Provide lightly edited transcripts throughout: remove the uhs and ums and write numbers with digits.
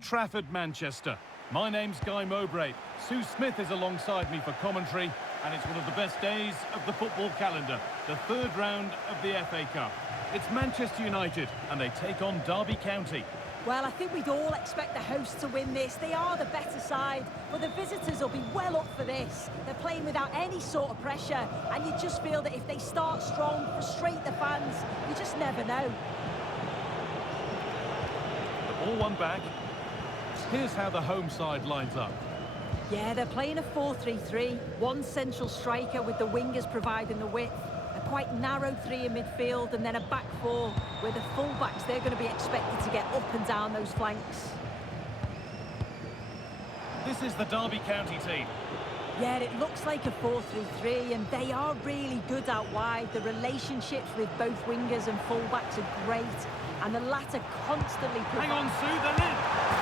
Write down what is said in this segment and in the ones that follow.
Trafford, Manchester. My name's Guy Mowbray. Sue Smith is alongside me for commentary, and it's one of the best days of the football calendar, the third round of the FA Cup. It's Manchester United, and they take on Derby County. Well, I think we'd all expect the hosts to win this. They are the better side, but the visitors will be well up for this. They're playing without any sort of pressure, and you just feel that if they start strong, frustrate the fans, you just never know. The ball won back. Here's how the home side lines up. Yeah, they're playing a 4-3-3. One central striker with the wingers providing the width. A quite narrow three in midfield, and then a back four where the full-backs, they're going to be expected to get up and down those flanks. This is the Derby County team. Yeah, it looks like a 4-3-3, and they are really good out wide. The relationships with both wingers and full-backs are great, and the latter constantly provide... Hang on, Sue, they're in!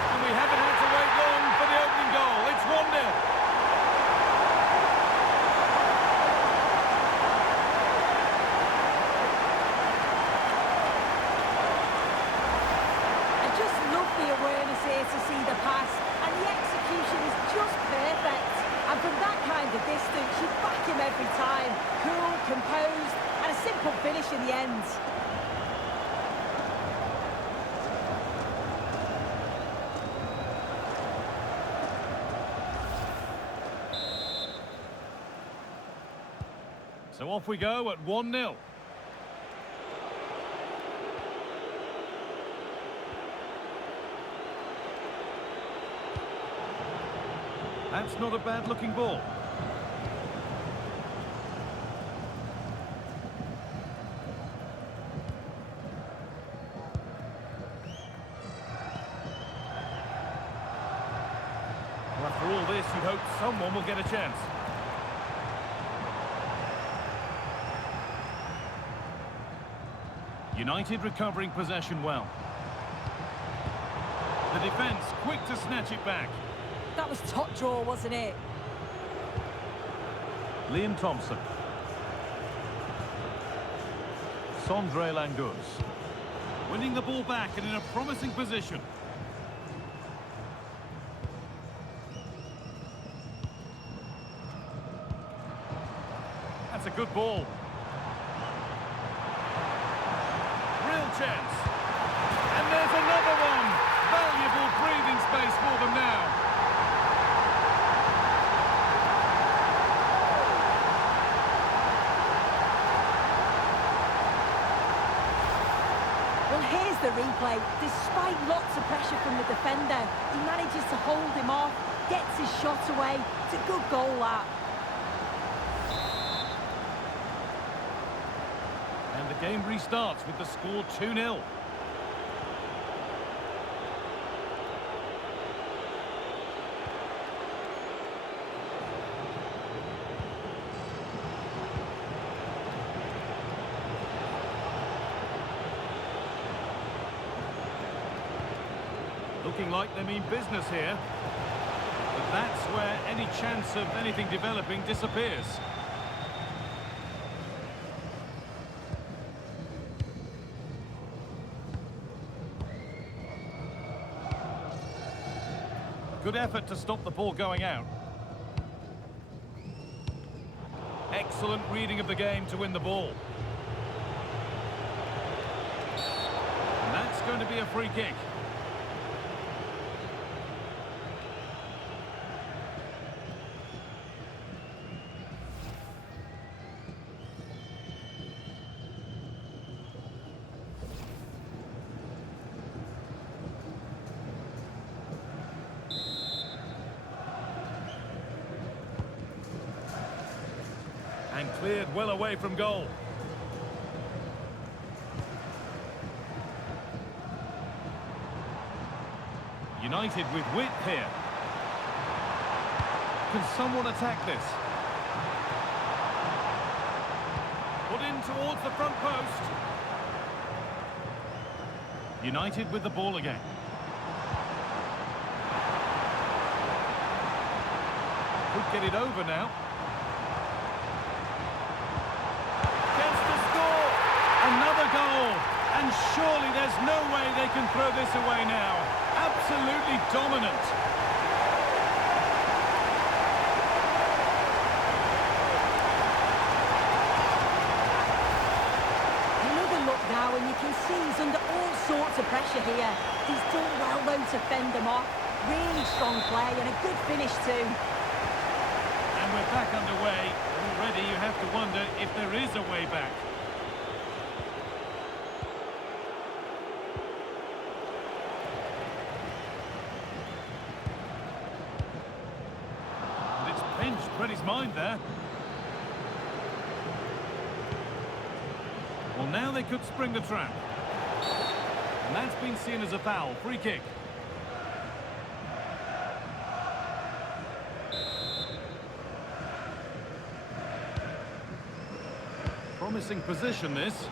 And we haven't had to wait long for the opening goal. It's 1-0. To see the pass, and the execution is just perfect, and from that kind of distance you back him every time. Cool, composed, and a simple finish in the end. So off we go at 1-0. That's not a bad-looking ball. Well, after all this, you hope someone will get a chance. United recovering possession well. The defence quick to snatch it back. That was top draw, wasn't it? Liam Thompson. Sondre Languz. Winning the ball back and in a promising position. That's a good ball. Real chance. And there's another one. Valuable breathing space for them now. Here's the replay. Despite lots of pressure from the defender, he manages to hold him off, gets his shot away. It's a good goal, that. And the game restarts with the score 2-0. Looking like they mean business here. But that's where any chance of anything developing disappears. Good effort to stop the ball going out. Excellent reading of the game to win the ball. And that's going to be a free kick. And cleared well away from goal. United with width here. Can someone attack this? Put in towards the front post. United with the ball again. Could get it over now. Another goal, and surely there's no way they can throw this away now. Absolutely dominant. Another look now, and you can see he's under all sorts of pressure here. He's done well, though, to fend them off. Really strong play and a good finish, too. And we're back underway. Already you have to wonder if there is a way back. And it's pinched Freddie's mind there. Well, now they could spring the trap. And that's been seen as a foul. Free kick. Promising position, this.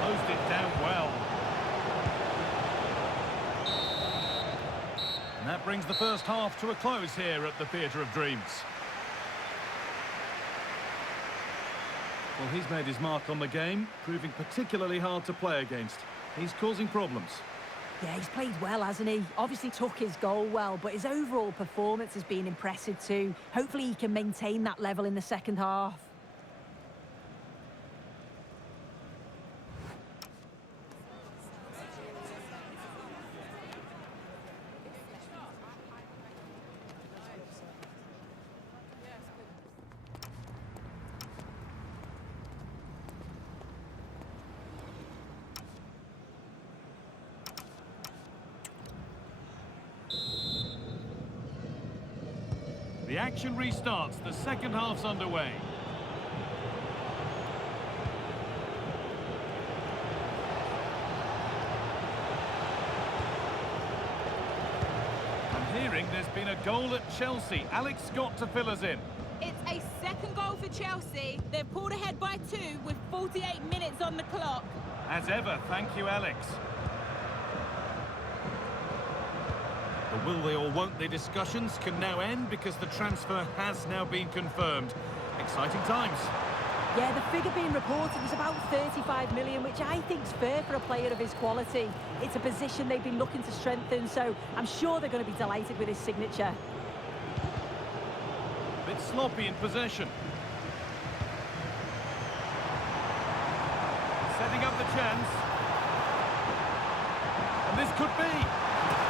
Closed it down well. And that brings the first half to a close here at the Theatre of Dreams. Well, he's made his mark on the game, proving particularly hard to play against. He's causing problems. Yeah, he's played well, hasn't he? Obviously took his goal well, but his overall performance has been impressive too. Hopefully he can maintain that level in the second half. The action restarts. The second half's underway. I'm hearing there's been a goal at Chelsea. Alex Scott to fill us in. It's a second goal for Chelsea. They've pulled ahead by 2 with 48 minutes on the clock. As ever, thank you, Alex. The will they or won't they discussions can now end because the transfer has now been confirmed. Exciting times. Yeah, the figure being reported was about 35 million, which I think's fair for a player of his quality. It's a position they've been looking to strengthen, so I'm sure they're going to be delighted with his signature. Bit sloppy in possession. Setting up the chance. And this could be.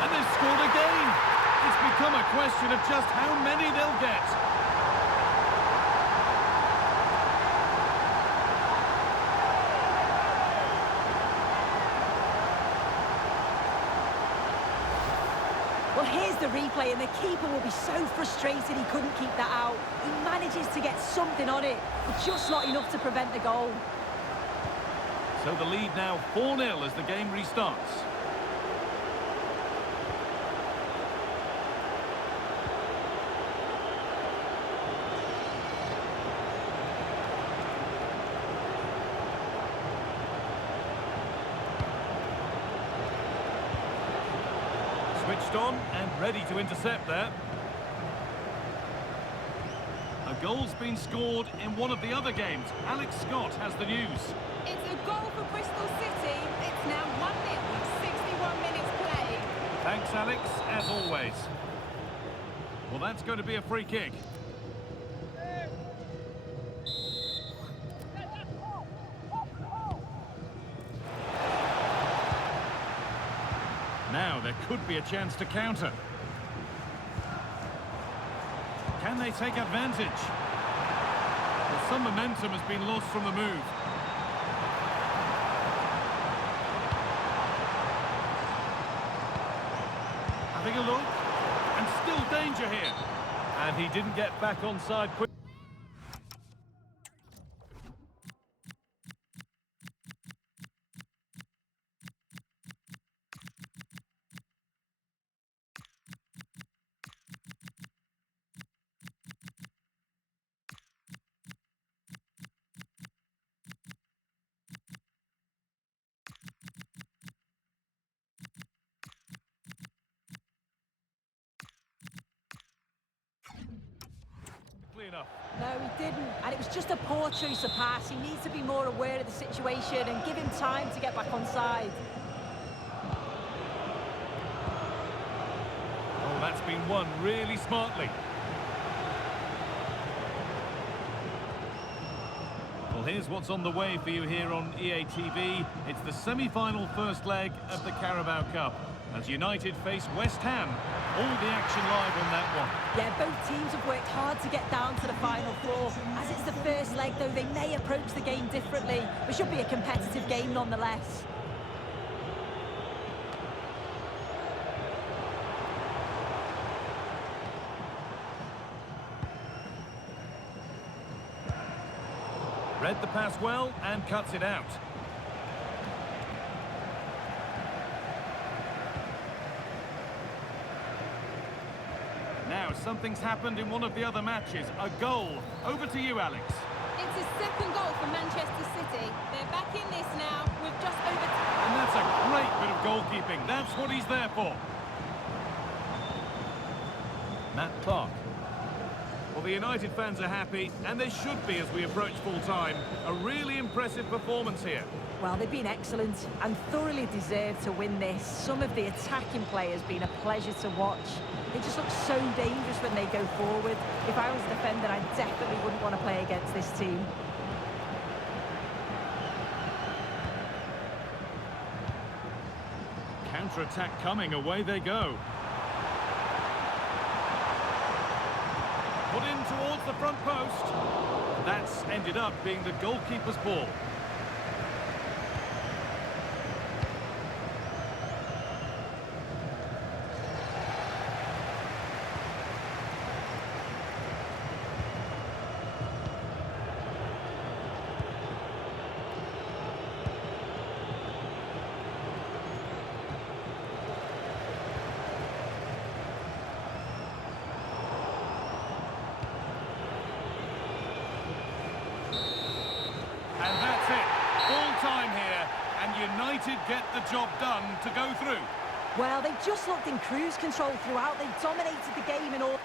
And they've scored again. It's become a question of just how many they'll get. Well, here's the replay, and the keeper will be so frustrated he couldn't keep that out. He manages to get something on it, but just not enough to prevent the goal. So the lead now 4-0 as the game restarts. Switched on and ready to intercept there. A goal's been scored in one of the other games. Alex Scott has the news. It's a goal for Bristol City. It's now 1-0 with 61 minutes played. Thanks, Alex, as always. Well, that's going to be a free kick. Now there could be a chance to counter. Can they take advantage? Well, some momentum has been lost from the move. Having a look, and still danger here. And he didn't get back onside quick. Enough. No, he didn't, and it was just a poor choice of pass. He needs to be more aware of the situation and give him time to get back on side. that's been won really smartly. Well, here's what's on the way for you here on EA TV. It's the semi-final first leg of the Carabao Cup as United face West Ham. All the action live on that one. Yeah, both teams have worked hard to get down to the final four. As it's the first leg, though, they may approach the game differently. It should be a competitive game nonetheless. Read the pass well and cuts it out. Now, something's happened in one of the other matches. A goal. Over to you, Alex. It's a second goal for Manchester City. They're back in this now with just over... And that's a great bit of goalkeeping. That's what he's there for. Matt Clark. Well, the United fans are happy, and they should be as we approach full-time. A really impressive performance here. Well, they've been excellent and thoroughly deserve to win this. Some of the attacking players been a pleasure to watch. They just look so dangerous when they go forward. If I was a defender, I definitely wouldn't want to play against this team. Counter-attack coming, away they go. Put in towards the front post. That's ended up being the goalkeeper's ball. And that's it. Full time here, and United get the job done to go through. Well, they just looked in cruise control throughout. They dominated the game in all...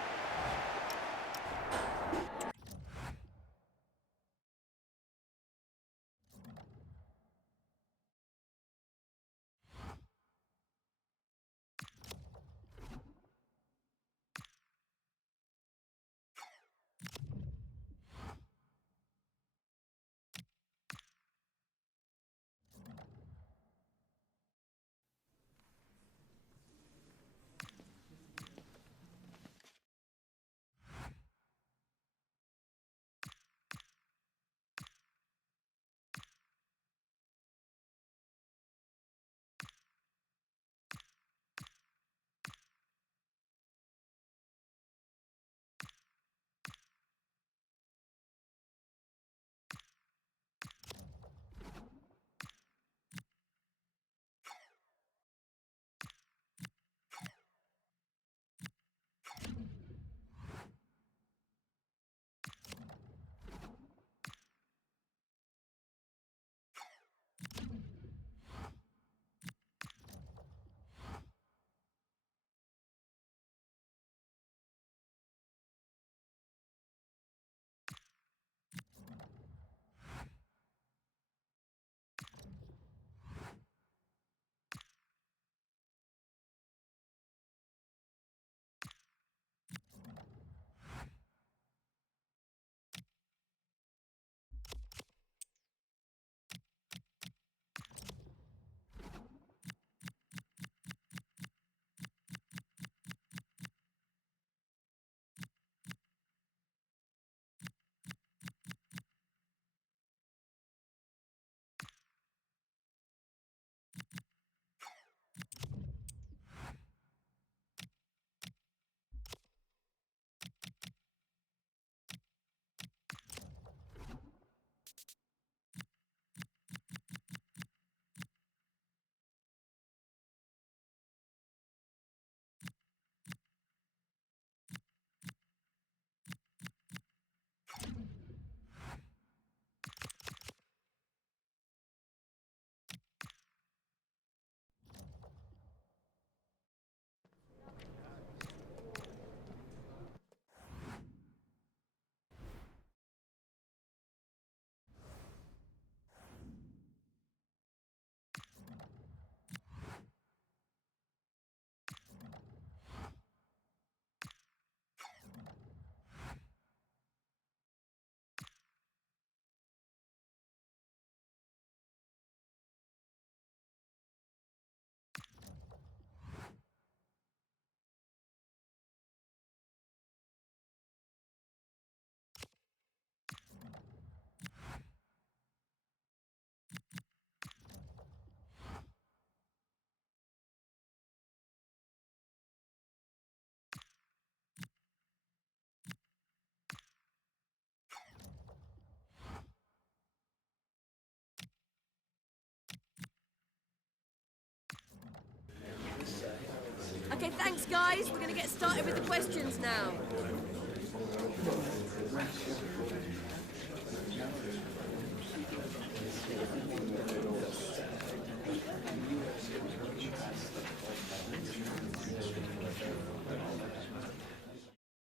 guys, we're going to get started with the questions now.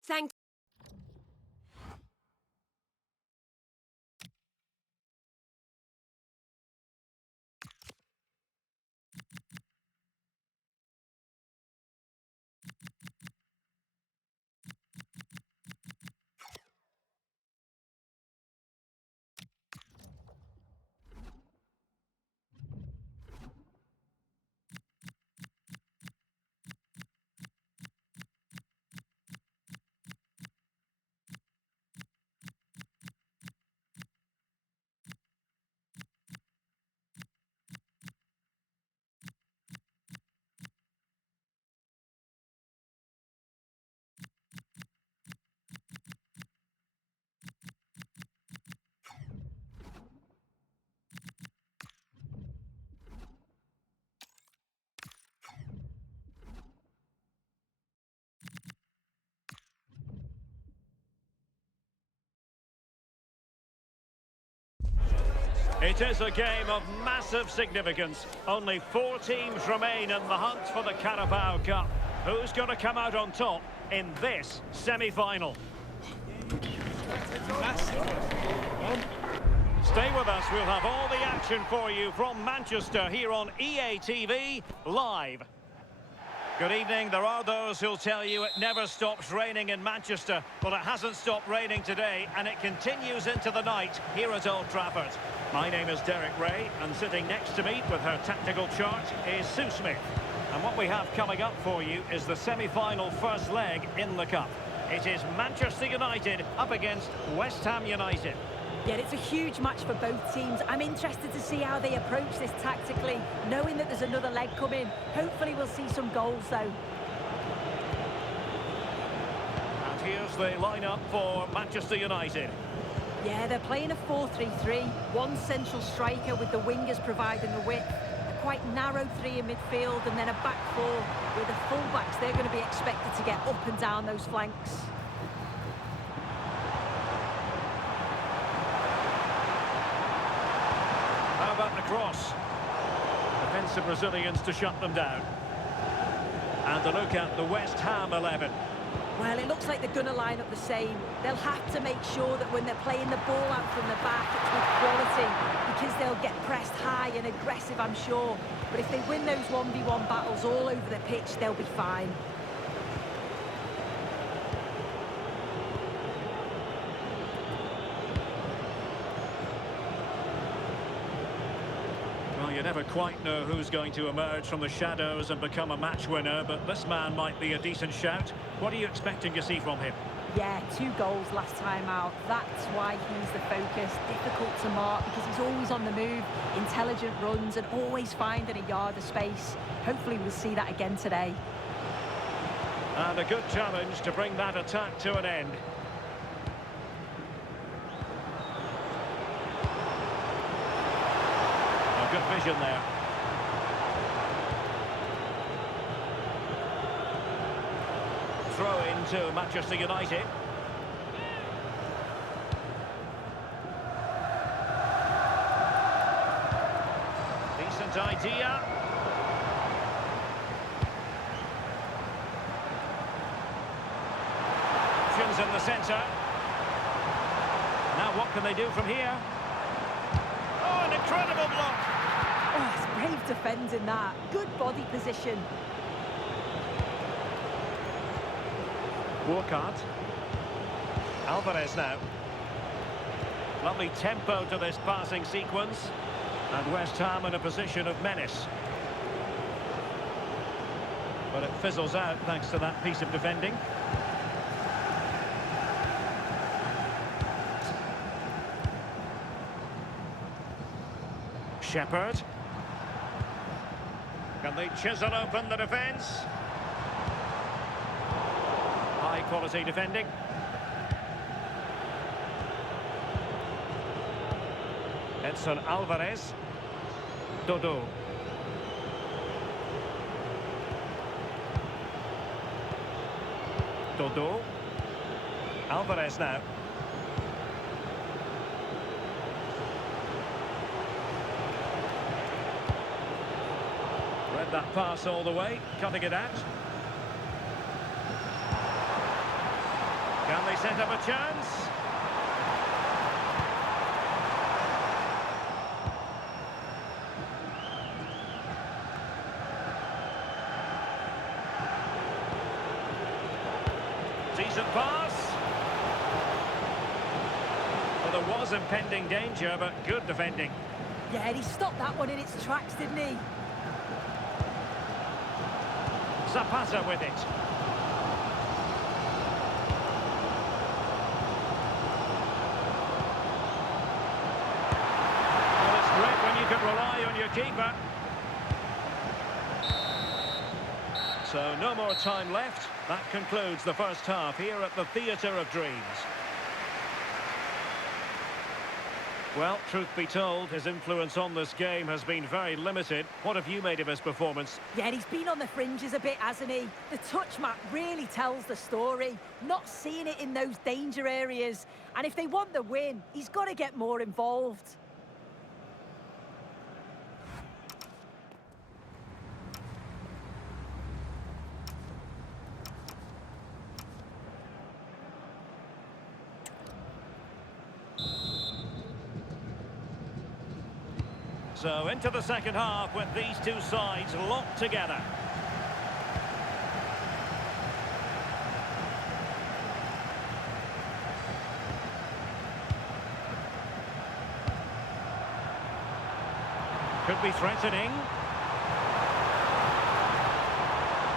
Thank It is a game of massive significance. Only 4 teams remain in the hunt for the Carabao Cup. Who's going to come out on top in this semi-final? Stay with us, we'll have all the action for you from Manchester here on EA TV Live. Good evening. There are those who'll tell you it never stops raining in Manchester. Well, it hasn't stopped raining today, and it continues into the night here at Old Trafford. My name is Derek Ray, and sitting next to me with her tactical chart is Sue Smith. And what we have coming up for you is the semi-final first leg in the Cup. It is Manchester United up against West Ham United. Yeah, it's a huge match for both teams. I'm interested to see how they approach this tactically, knowing that there's another leg coming. Hopefully we'll see some goals, though. And here's the lineup for Manchester United. Yeah, they're playing a 4-3-3. One central striker with the wingers providing the width. A quite narrow 3 in midfield, and then a back 4 with the full-backs. They're going to be expected to get up and down those flanks. The cross. Defensive Brazilians to shut them down. And a look at the West Ham 11. Well, it looks like they're going to line up the same. They'll have to make sure that when they're playing the ball out from the back, it's with quality, because they'll get pressed high and aggressive, I'm sure. But if they win those 1v1 battles all over the pitch, they'll be fine. You never quite know who's going to emerge from the shadows and become a match winner, but this man might be a decent shout. What are you expecting to see from him? Yeah, 2 goals last time out. That's why he's the focus. Difficult to mark because he's always on the move, intelligent runs and always finding a yard of space. Hopefully we'll see that again today. And a good challenge to bring that attack to an end. Good vision there. Throw into Manchester United. Decent idea. Options in the centre. Now what can they do from here? Oh, an incredible block. Oh, it's brave defending that. Good body position. Walcott. Alvarez now. Lovely tempo to this passing sequence. And West Ham in a position of menace. But it fizzles out thanks to that piece of defending. Shepherd. Can they chisel open the defence? High quality defending. Edson Alvarez. Dodo. Dodo. Alvarez now. Read that pass all the way, cutting it out. Can they set up a chance? Decent pass. Well, there was impending danger, but good defending. Yeah, and he stopped that one in its tracks, didn't he? Zapata with it. Well, it's great when you can rely on your keeper. So no more time left. That concludes the first half here at the Theatre of Dreams. Well, truth be told, his influence on this game has been very limited. What have you made of his performance? Yeah, he's been on the fringes a bit, hasn't he? The touch map really tells the story. Not seeing it in those danger areas. And if they want the win, he's got to get more involved. So into the second half with these two sides locked together. Could be threatening.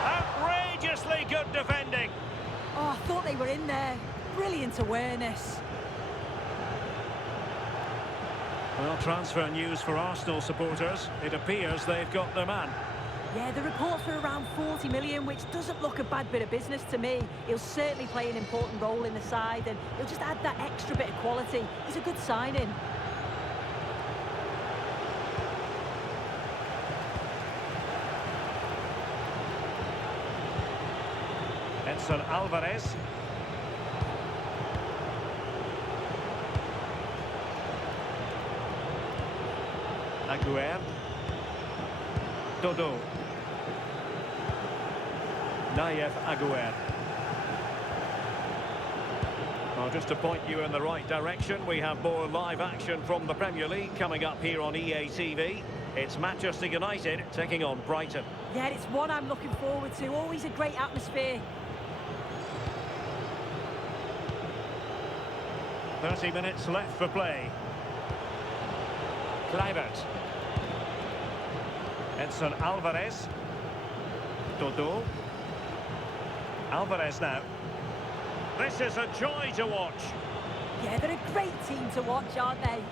Outrageously good defending. Oh, I thought they were in there. Brilliant awareness. Well, transfer news for Arsenal supporters. It appears they've got their man. Yeah, the reports were around 40 million, which doesn't look a bad bit of business to me. He'll certainly play an important role in the side, and he'll just add that extra bit of quality. He's a good signing. Edson Alvarez. Aguerd. Dodo. Nayef Aguerd. Well, just to point you in the right direction, we have more live action from the Premier League coming up here on EA TV. It's Manchester United taking on Brighton. Yeah, it's one I'm looking forward to. Always a great atmosphere. 30 minutes left for play. Kluivert. Edson Alvarez. Dodo. Alvarez now. This is a joy to watch. Yeah, they're a great team to watch, aren't they?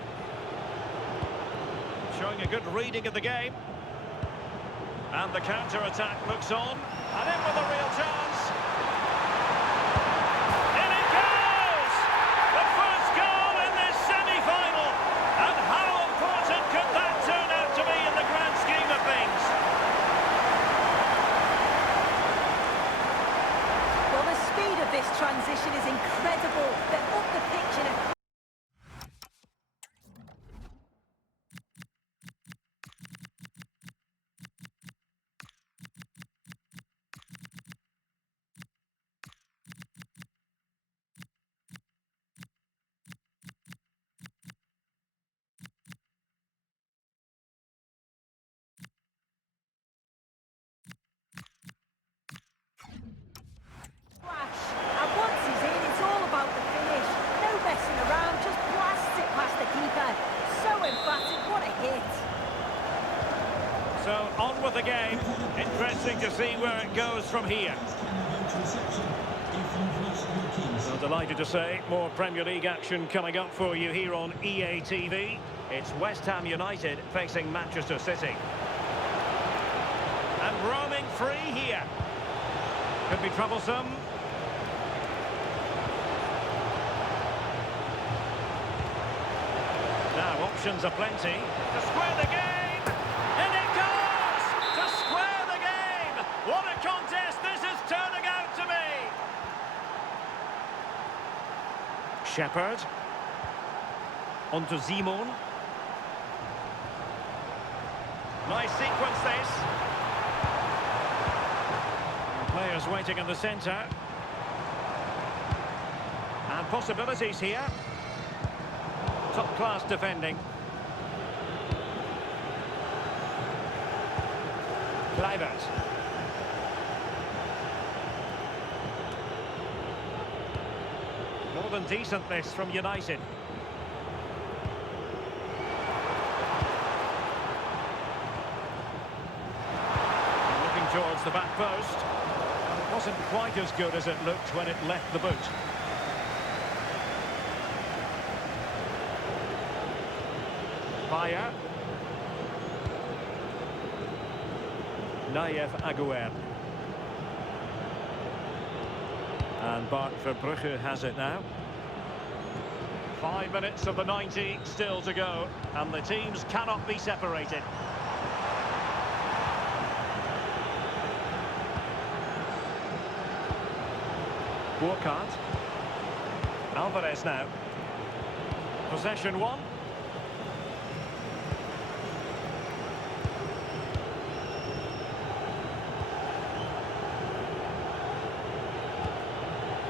Showing a good reading of the game. And the counter-attack looks on. And in with a real chance. In it goes! The first goal in this semi-final. And how important could that turn out to be in the grand scheme of things? Well, the speed of this transition is incredible. They're up the pitch in a... And once he's in, it's all about the finish. No messing around, just blasts it past the keeper. So emphatic, what a hit. So, on with the game. Interesting to see where it goes from here. Well, delighted to say, more Premier League action coming up for you here on EA TV. It's West Ham United facing Manchester City. And roaming free here. Could be troublesome. Now, options are plenty. To square the game! In it goes! To square the game! What a contest this is turning out to be! Shepherd. On to Simon. Nice sequence this. Players waiting in the centre. And possibilities here. Top-class defending. Kluivert. More than decent this from United. Looking towards the back post. It wasn't quite as good as it looked when it left the boot. Bayer. Nayef Aguerd. And Bart Verbrugge has it now. 5 minutes of the 90 still to go, and the teams cannot be separated. Burkhardt. Alvarez now. Possession one.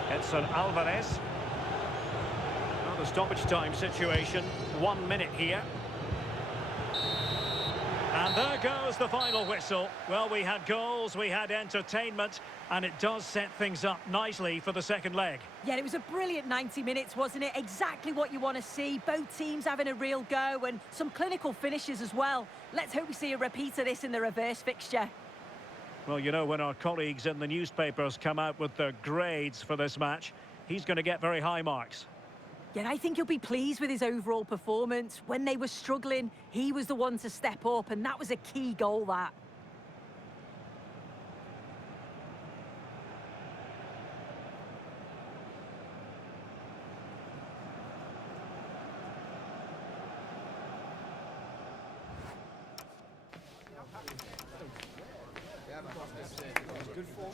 Edson Alvarez. Well, the stoppage time situation, 1 minute here. And there goes the final whistle. Well, we had goals, we had entertainment, and it does set things up nicely for the second leg. Yeah, it was a brilliant 90 minutes, wasn't it? Exactly what you want to see. Both teams having a real go and some clinical finishes as well. Let's hope we see a repeat of this in the reverse fixture. Well, you know, when our colleagues in the newspapers come out with their grades for this match, he's going to get very high marks. Yeah, I think he'll be pleased with his overall performance. When they were struggling, he was the one to step up, and that was a key goal, that. Good form,